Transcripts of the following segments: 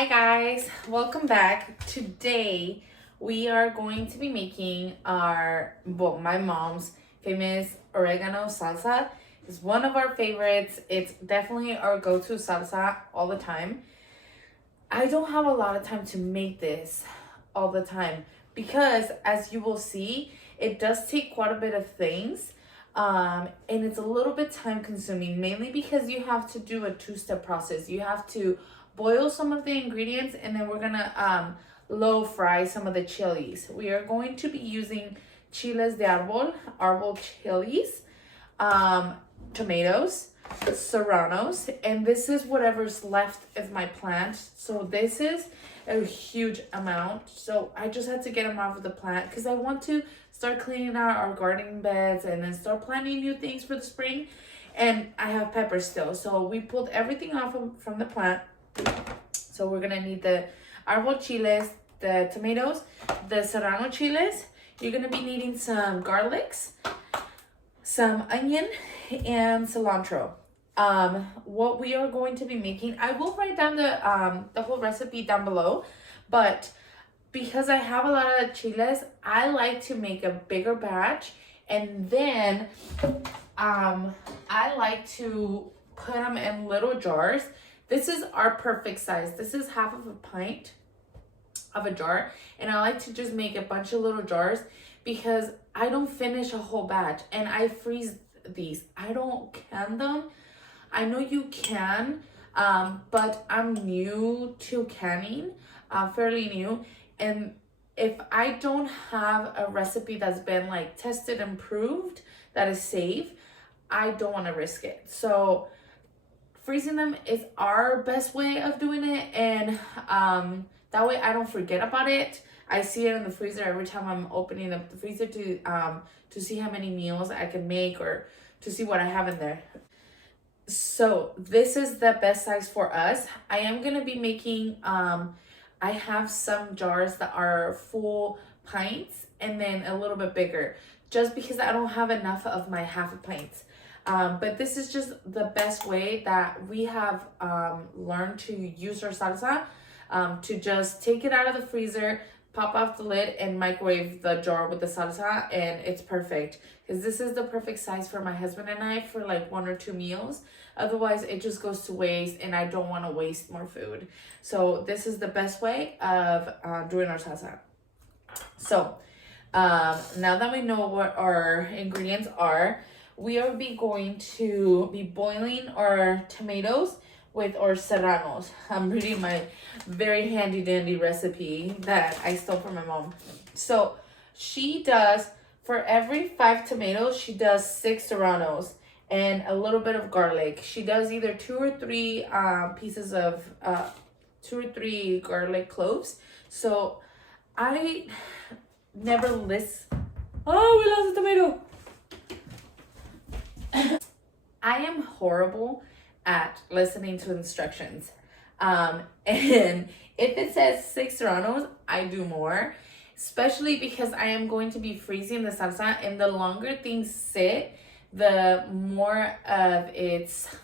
Hi guys, welcome back. Today we are going to be making my mom's famous oregano salsa. It's one of our favorites. It's definitely our go-to salsa all the time. I don't have a lot of time to make this all the time because, as you will see, it does take quite a bit of things. And it's a little bit time consuming, mainly because you have to do a two-step process. You have to boil some of the ingredients, and then we're gonna low fry some of the chilies. We are going to be using chiles de arbol chilies, tomatoes, serranos, and this is whatever's left of my plant. So this is a huge amount. So I just had to get them off of the plant because I want to start cleaning out our gardening beds and then start planting new things for the spring. And I have peppers still. So we pulled everything off from the plant. So we're gonna need the arbol chiles, the tomatoes, the serrano chiles. You're gonna be needing some garlics, some onion, and cilantro. What we are going to be making, I will write down the whole recipe down below, but because I have a lot of chiles, I like to make a bigger batch, and then I like to put them in little jars. This is our perfect size. This is half of a pint of a jar, and I like to just make a bunch of little jars because I don't finish a whole batch, and I freeze these. I don't can them. I know you can, but I'm new to canning, fairly new, and if I don't have a recipe that's been like tested and proved that is safe, I don't want to risk it. So freezing them is our best way of doing it, and that way I don't forget about it. I see it in the freezer every time I'm opening up the freezer to see how many meals I can make or to see what I have in there. So this is the best size for us. I am gonna be making I have some jars that are full pints and then a little bit bigger, just because I don't have enough of my half a pint. But this is just the best way that we have learned to use our salsa, to just take it out of the freezer, pop off the lid, and microwave the jar with the salsa, and it's perfect. Because this is the perfect size for my husband and I for like 1 or 2 meals. Otherwise, it just goes to waste, and I don't want to waste more food. So this is the best way of doing our salsa. So now that we know what our ingredients are, we are going to be boiling our tomatoes with our serranos. I'm reading my very handy dandy recipe that I stole from my mom. So she does, for every 5 tomatoes, she does 6 serranos and a little bit of garlic. She does either 2 or 3 pieces of 2 or 3 garlic cloves. So I never list. Oh, we lost a tomato. I am horrible at listening to instructions. And if it says 6 serranos, I do more, especially because I am going to be freezing the salsa, and the longer things sit, the more of its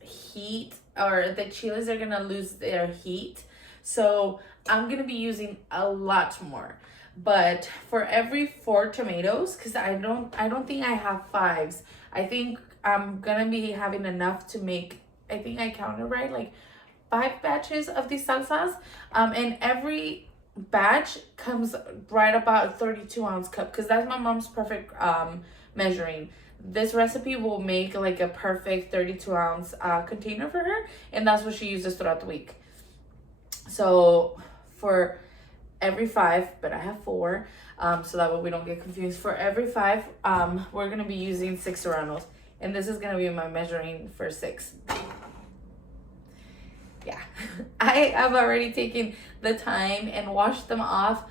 heat, or the chiles are gonna lose their heat. So I'm gonna be using a lot more. But for every 4 tomatoes, because I don't think I have 5s. I think I'm gonna be having enough to make, I think I counted right, like 5 batches of these salsas. And every batch comes right about a 32-ounce cup, because that's my mom's perfect measuring. This recipe will make like a perfect 32-ounce container for her, and that's what she uses throughout the week. So for every 5, but I have 4, so that way we don't get confused. For every 5, we're gonna be using 6 serranos, and this is gonna be my measuring for 6. Yeah, I have already taken the time and washed them off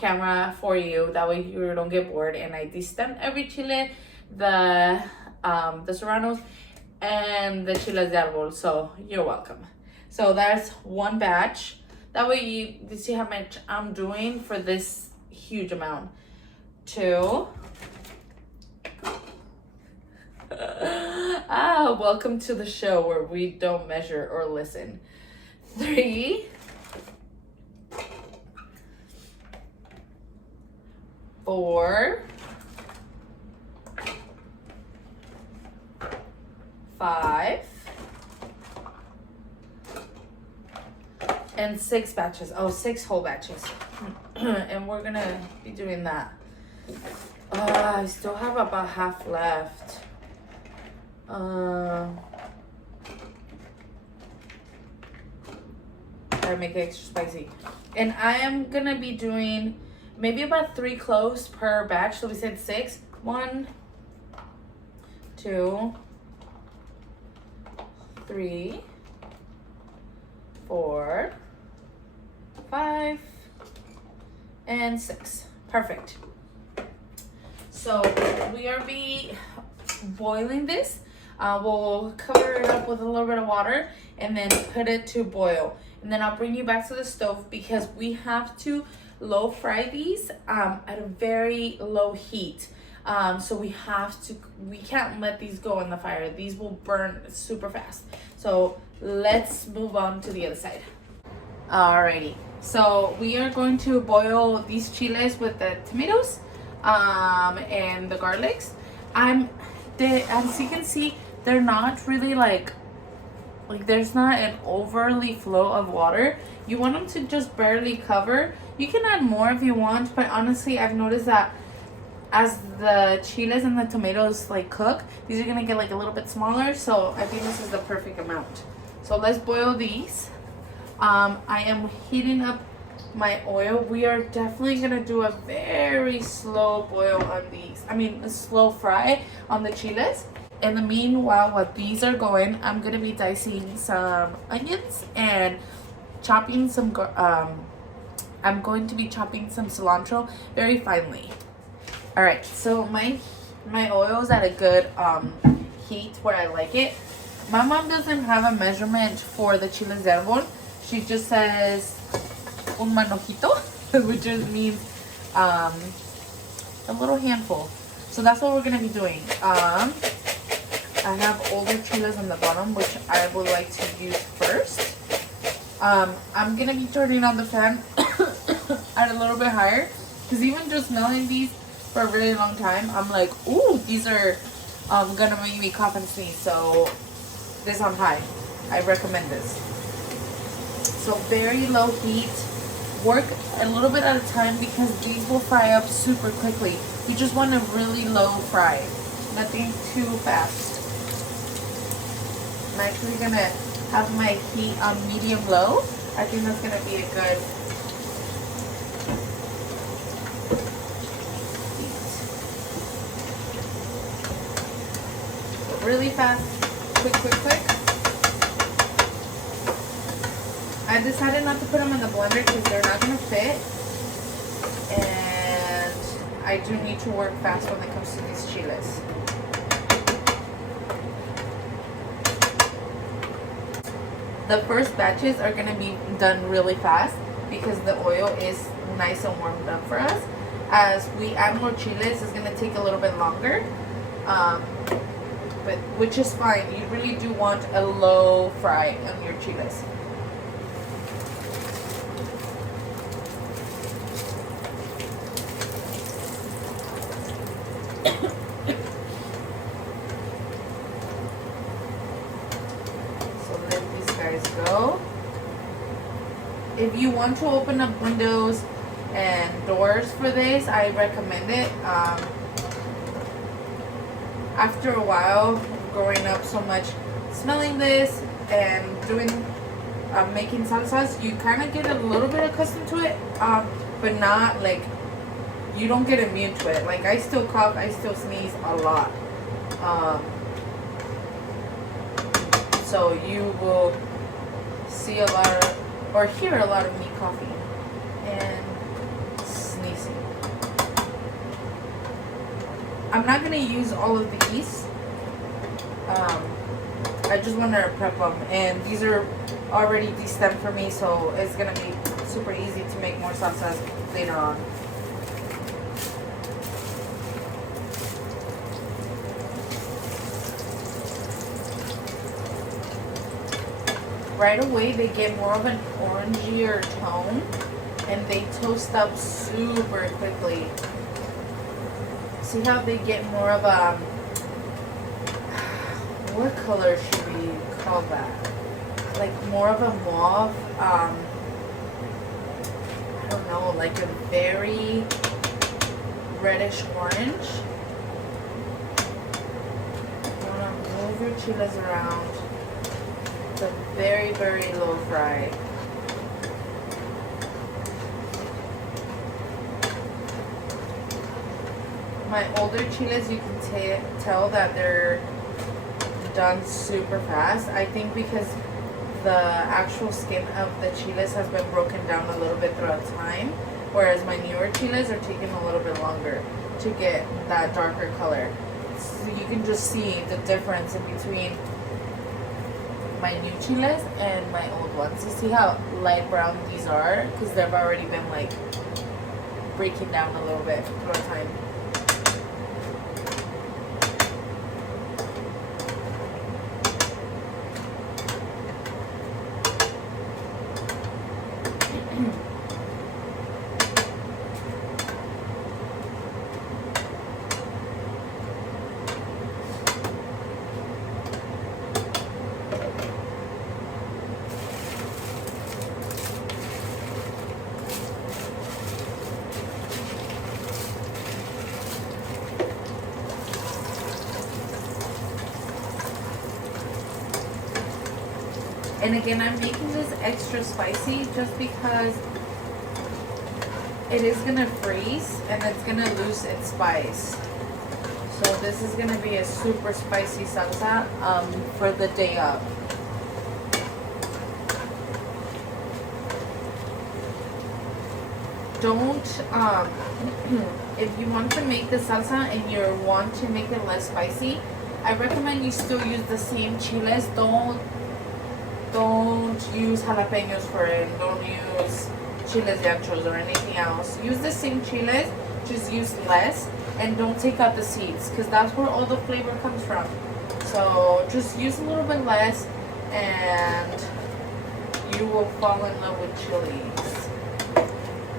camera for you. That way you don't get bored. And I destemmed every chile, the serranos, and the chiles de arbol. So you're welcome. So that's 1 batch. That way you see how much I'm doing for this huge amount. 2. Welcome to the show where we don't measure or listen. 3. 4, 5, and 6 batches. Oh, 6 whole batches. And we're gonna be doing that. I still have about half left. I make it extra spicy. And I am gonna be doing maybe about 3 cloves per batch. So we said 6. 1, 2, 3, 4, 5, and 6. Perfect. So we are boiling this. We'll cover it up with a little bit of water and then put it to boil. And then I'll bring you back to the stove because we have to low fry these at a very low heat. So we can't let these go in the fire. These will burn super fast. So let's move on to the other side. Alrighty. So we are going to boil these chiles with the tomatoes and the garlics. As you can see, they're not really like there's not an overly flow of water. You want them to just barely cover. You can add more if you want, but honestly, I've noticed that as the chiles and the tomatoes like cook, these are gonna get like a little bit smaller. So I think this is the perfect amount. So let's boil these. I am heating up my oil. We are definitely gonna do a very slow boil on these. A slow fry on the chiles. In the meanwhile, while these are going, I'm gonna be dicing some onions and chopping some. I'm going to be chopping some cilantro very finely. All right, so my oil's at a good heat where I like it. My mom doesn't have a measurement for the chiles de arbol. She just says un manojito, which just means a little handful. So that's what we're gonna be doing. I have older chiles on the bottom, which I would like to use first. I'm gonna be turning on the fan at a little bit higher, because even just smelling these for a really long time, I'm like, ooh, these are gonna make me cough and sneeze. So this on high. I recommend this. So very low heat. Work a little bit at a time because these will fry up super quickly. You just want a really low fry. Nothing too fast. I'm actually gonna have my heat on medium low. I think that's gonna be a good heat. So really fast, quick. I decided not to put them in the blender because they're not gonna fit, and I do need to work fast when it comes to these chiles. The first batches are gonna be done really fast because the oil is nice and warmed up for us. As we add more chiles, it's gonna take a little bit longer, but which is fine. You really do want a low fry on your chiles. Go. If you want to open up windows and doors for this, I recommend it. After a while, growing up so much, smelling this and doing making salsas, you kind of get a little bit accustomed to it, but not like you don't get immune to it. Like I still cough, I still sneeze a lot, so you will see a lot of, or hear a lot of me coughing and sneezing. I'm not gonna use all of these. I just want to prep them, and these are already destemmed for me, so it's gonna be super easy to make more salsas later on. Right away they get more of an orangier tone and they toast up super quickly. See how they get more of a, what color should we call that? Like more of a mauve, I don't know, like a very reddish orange. You want to move your chiles around. It's a very, very low fry. My older chiles, you can tell that they're done super fast. I think because the actual skin of the chiles has been broken down a little bit throughout time, whereas my newer chiles are taking a little bit longer to get that darker color. So you can just see the difference in between my new chiles and my old ones. You see how light brown these are? Because they've already been like breaking down a little bit throughout time. And again, I'm making this extra spicy just because it is gonna freeze and it's gonna lose its spice. So this is gonna be a super spicy salsa for the day of. Don't if you want to make the salsa and you want to make it less spicy, I recommend you still use the same chiles. Don't use jalapenos for it. Don't use chiles anchos or anything else. Use the same chiles, just use less, and don't take out the seeds because that's where all the flavor comes from. So just use a little bit less and you will fall in love with chilies.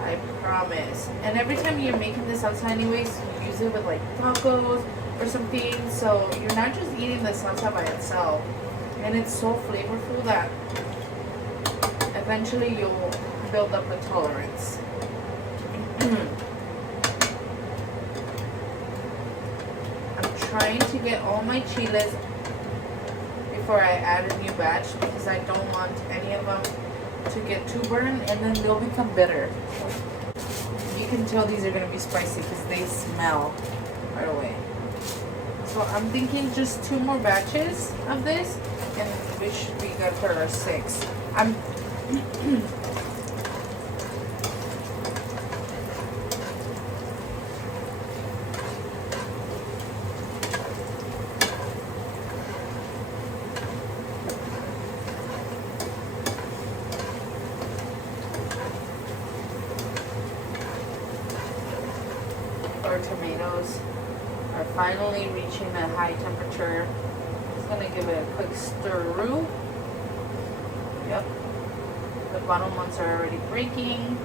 I promise. And every time you're making this salsa anyways, you use it with like tacos or something. So you're not just eating the salsa by itself. And it's so flavorful that eventually you'll build up a tolerance. I'm trying to get all my chiles before I add a new batch because I don't want any of them to get too burned and then they'll become bitter. You can tell these are going to be spicy because they smell right away. So I'm thinking just 2 more batches of this and we should be good for our 6. Our tomatoes are finally reaching a high temperature. Just gonna give it a quick stir-roo. Yep. The bottom ones are already breaking.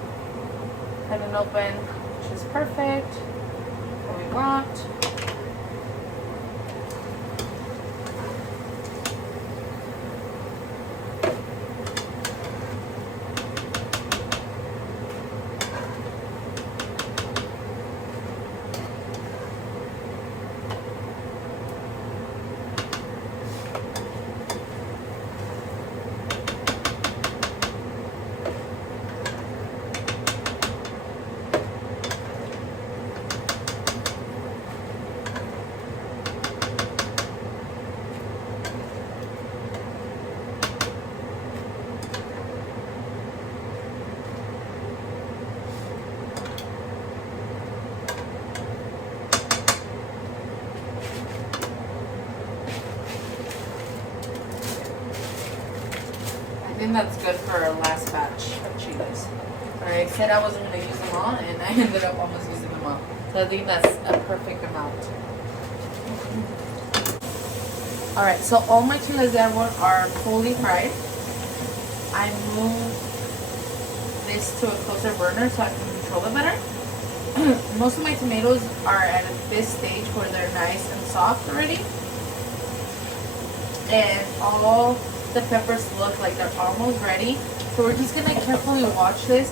Cut and open, which is perfect. What we want. I think that's good for our last batch of chiles. I said I wasn't going to use them all, and I ended up almost using them all. So I think that's a perfect amount. Alright, so all my chiles de arbol are fully fried. I moved this to a closer burner so I can control it better. Most of my tomatoes are at this stage where they're nice and soft already. And all the peppers look like they're almost ready. So we're just gonna carefully watch this.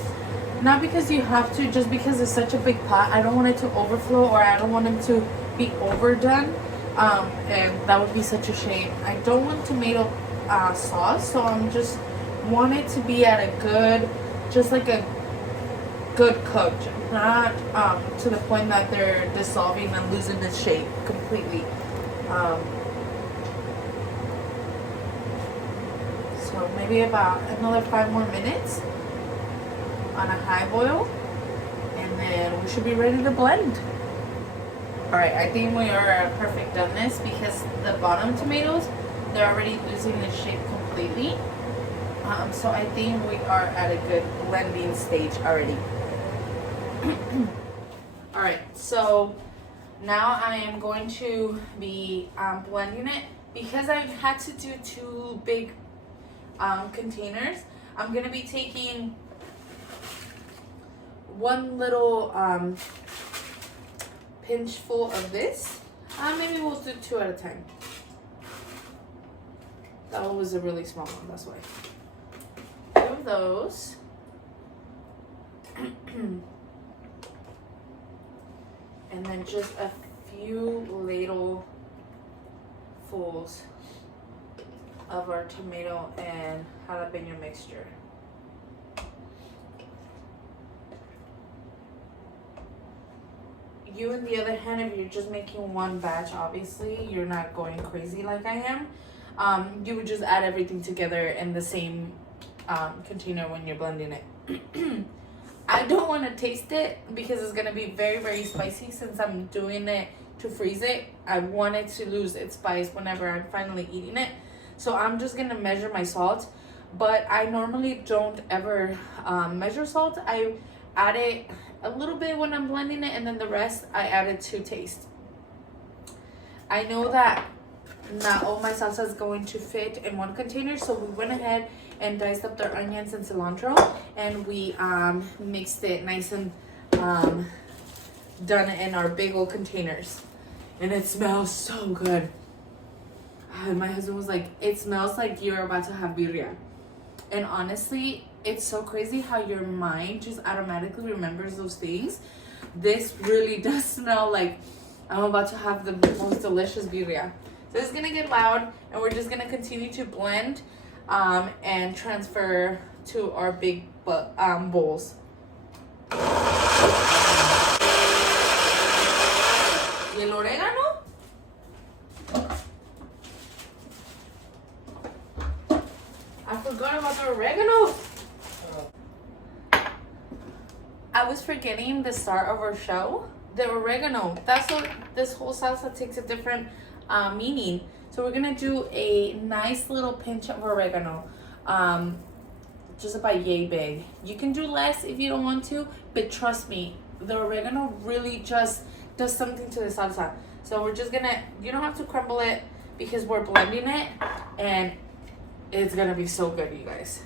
Not because you have to, just because it's such a big pot. I don't want it to overflow, or I don't want them to be overdone. And that would be such a shame. I don't want tomato sauce, so I'm just want it to be at a good, just like a good cook, not to the point that they're dissolving and losing its shape completely. So maybe about another 5 more minutes on a high boil, and then we should be ready to blend. All right, I think we are at perfect doneness because the bottom tomatoes, they're already losing their shape completely. So I think we are at a good blending stage already. All right, so now I am going to be blending it. Because I had to do 2 big containers, I'm gonna be taking 1 little pinch full of this. Maybe we'll do 2 at a time. That one was a really small one, that's why. 2 of those. And then just a few ladlefuls of our tomato and jalapeno mixture. You, on the other hand, if you're just making 1 batch, obviously you're not going crazy like I am. You would just add everything together in the same container when you're blending it. I don't want to taste it because it's going to be very, very spicy since I'm doing it to freeze it. I want it to lose its spice whenever I'm finally eating it. So I'm just going to measure my salt. But I normally don't ever measure salt. I add it a little bit when I'm blending it, and then the rest I add it to taste. I know that not all my salsa is going to fit in 1 container, so we went ahead and diced up the onions and cilantro, and we mixed it nice and done in our big old containers. And it smells so good. And my husband was like, it smells like you're about to have birria. And honestly, it's so crazy how your mind just automatically remembers those things. This really does smell like I'm about to have the most delicious birria. So it's gonna get loud, and we're just gonna continue to blend and transfer to our big bowls. ¿Y el orégano? I forgot about the oregano. I was forgetting the start of our show. The oregano. That's what this whole salsa takes a different meaning. So we're gonna do a nice little pinch of oregano, just about yay big. You can do less if you don't want to, but trust me, the oregano really just does something to the salsa. So we're just gonna, you don't have to crumble it because we're blending it, and it's gonna be so good, you guys.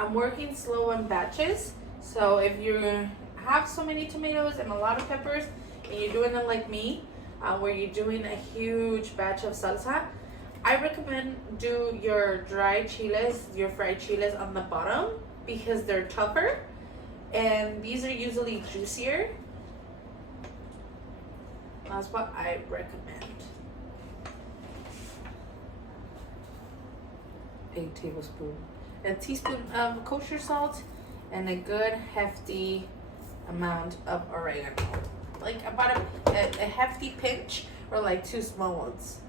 I'm working slow in batches, so if you have so many tomatoes and a lot of peppers and you're doing it like me, where you're doing a huge batch of salsa, I recommend do your dry chiles, your fried chiles on the bottom because they're tougher and these are usually juicier. That's what I recommend. A tablespoon. A teaspoon of kosher salt and a good hefty amount of oregano, like about a hefty pinch or like 2 small ones.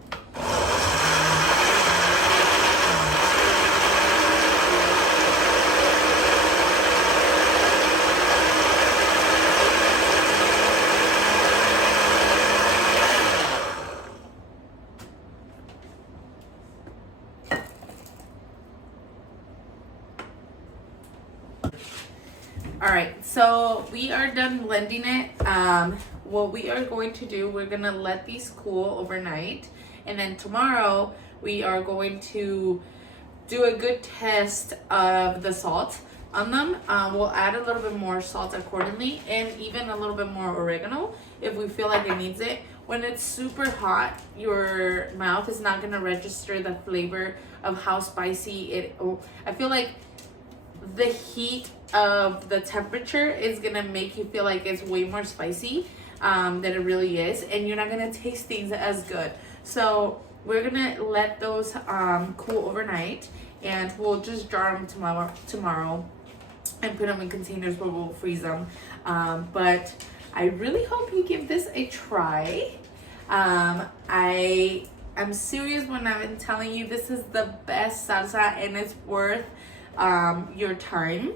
So we are done blending it. What we are going to do, we're gonna let these cool overnight, and then tomorrow we are going to do a good test of the salt on them. We'll add a little bit more salt accordingly, and even a little bit more oregano if we feel like it needs it. When it's super hot, your mouth is not gonna register the flavor of how spicy it. I feel like the heat of the temperature is gonna make you feel like it's way more spicy than it really is, and you're not gonna taste things as good. So we're gonna let those cool overnight, and we'll just jar them tomorrow and put them in containers where we'll freeze them. But I really hope you give this a try. I'm serious when I'm telling you this is the best salsa, and it's worth your time.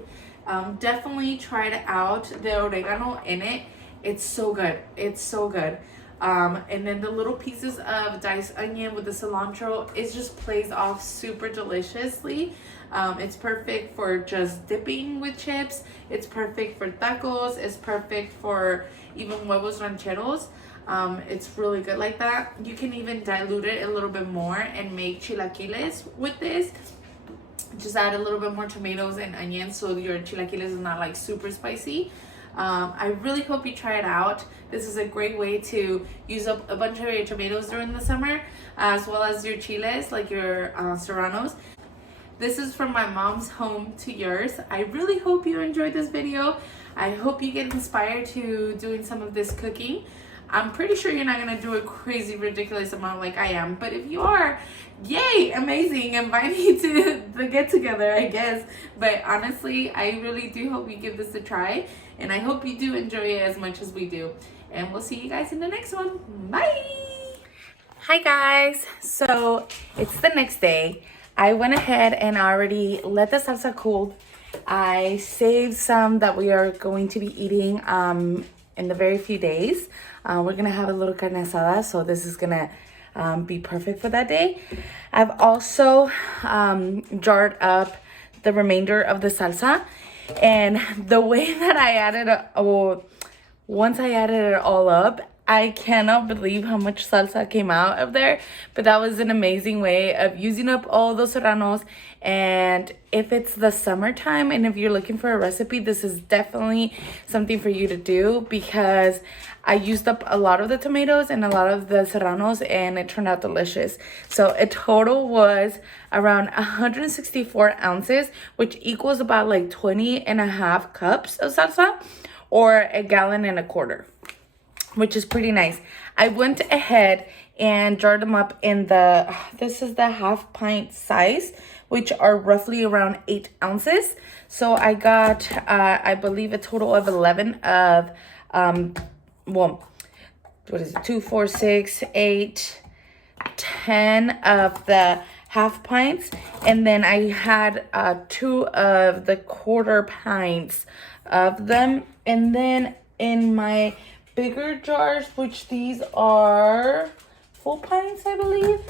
Definitely try it out. The oregano in it, it's so good. It's so good. And then the little pieces of diced onion with the cilantro, it just plays off super deliciously. It's perfect for just dipping with chips. It's perfect for tacos. It's perfect for even huevos rancheros. It's really good like that. You can even dilute it a little bit more and make chilaquiles with this. Just add a little bit more tomatoes and onions so your chilaquiles is not like super spicy. I really hope you try it out. This is a great way to use up a bunch of your tomatoes during the summer, as well as your chiles, like your serranos. This is from my mom's home to yours. I really hope you enjoyed this video. I hope you get inspired to doing some of this cooking. I'm pretty sure you're not gonna do a crazy, ridiculous amount like I am, but if you are, yay, amazing, invite me to the get together, I guess. But honestly, I really do hope you give this a try, and I hope you do enjoy it as much as we do. And we'll see you guys in the next one. Bye. Hi guys, so it's the next day. I went ahead and already let the salsa cool. I saved some that we are going to be eating in the very few days. We're gonna have a little carne asada, so this is gonna be perfect for that day. I've also jarred up the remainder of the salsa, and the way that I added once I added it all up, I cannot believe how much salsa came out of there, but that was an amazing way of using up all those serranos. And if it's the summertime and if you're looking for a recipe, this is definitely something for you to do, because I used up a lot of the tomatoes and a lot of the serranos, and it turned out delicious. So a total was around 164 ounces, which equals about like 20.5 cups of salsa, or 1.25 gallons, which is pretty nice. I went ahead and jarred them up in this is the half pint size, which are roughly around 8 ounces. So I got, I believe, a total of 11 of, what is it, 2, 4, 6, 8, 10 of the half pints. And then I had 2 of the 1/4 pints of them. And then in my bigger jars, which these are full pints, I believe.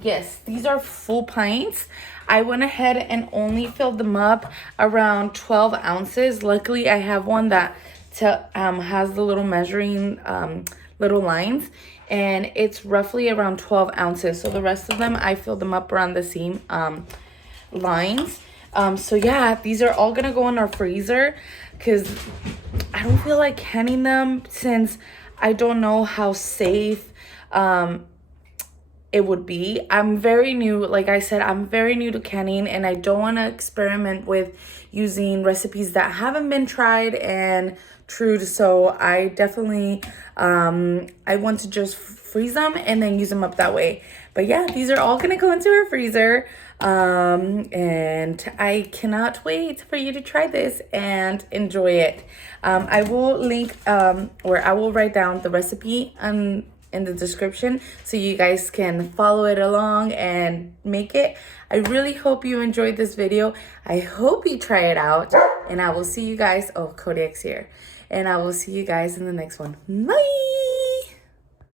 Yes, these are full pints. I went ahead and only filled them up around 12 ounces. Luckily, I have one that has the little measuring little lines, and it's roughly around 12 ounces. So the rest of them, I filled them up around the same lines. So yeah, these are all gonna go in our freezer, because I don't feel like canning them, since I don't know how safe it would be. I'm very new, like I said, I'm very new to canning, and I don't want to experiment with using recipes that haven't been tried and true. So I definitely I want to just freeze them and then use them up that way. But yeah, these are all gonna go into our freezer, and I cannot wait for you to try this and enjoy it. I will link or I will write down the recipe in the description, so you guys can follow it along and make it. I really hope you enjoyed this video. I hope you try it out, and I will see you guys. Oh, Kodiak's here. And I will see you guys in the next one. Bye.